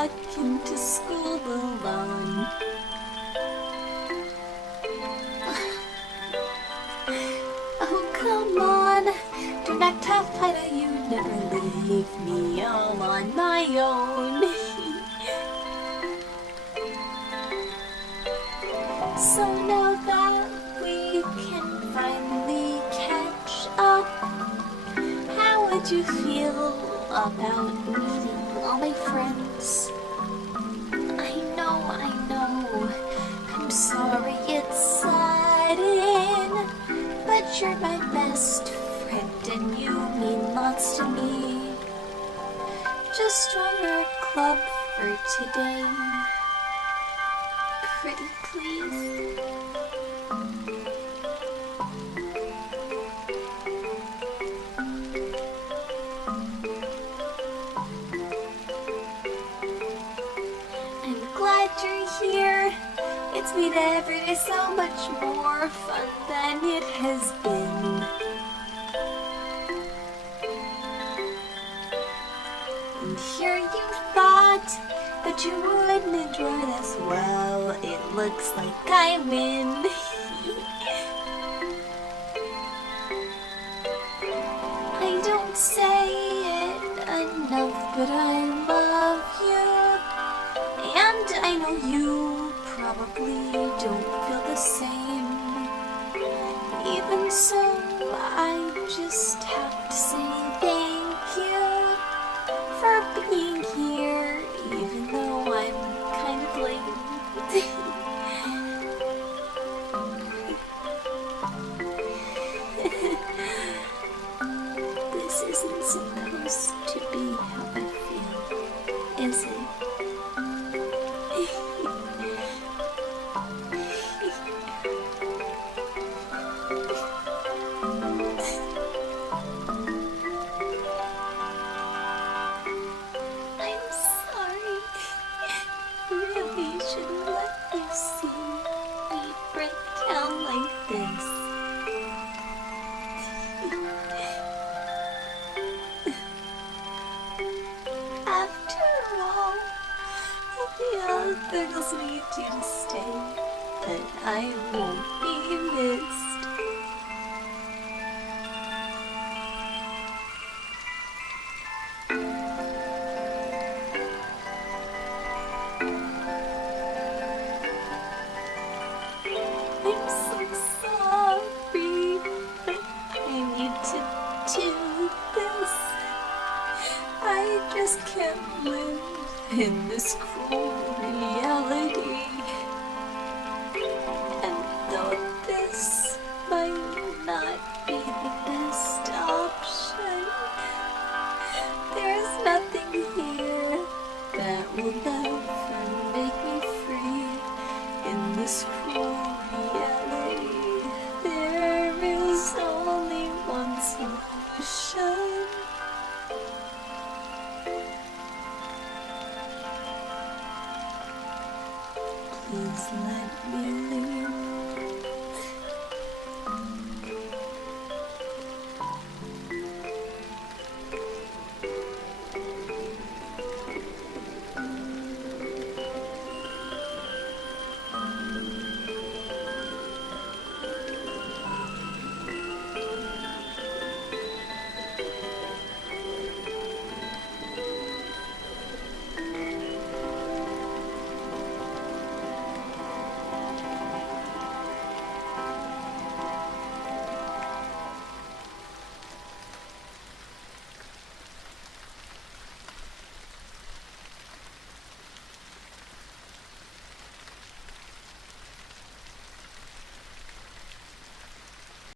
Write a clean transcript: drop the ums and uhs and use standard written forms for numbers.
walk into school alone. Oh, come on, don't act tough, Ida, you never leave me all on my own. So now that we can finally catch up, how would you feel about meeting all my friends? I know, I'm sorry it's sudden, but you're my best friend and you mean lots to me. Just join our club for today, pretty please. I'm glad you're here. It's made every day so much more fun than it has been. And here you thought that you wouldn't enjoy this. Well, it looks like I win. I don't say it enough, but I love you. And I know you probably don't feel the same. Even so, I just have to say thank you for being here, even though I'm kind of late. This isn't supposed to be how I feel, is it? I'm sorry. Really shouldn't let you see me break down like this. After all, the other girls need you to stay, but I won't be missed. I'm so sorry that I need to do this. I just can't live in this cruel reality. And though this might not be the best option, there's nothing here that will ever make me free in this cruel reality. There is only one solution. Please let me leave.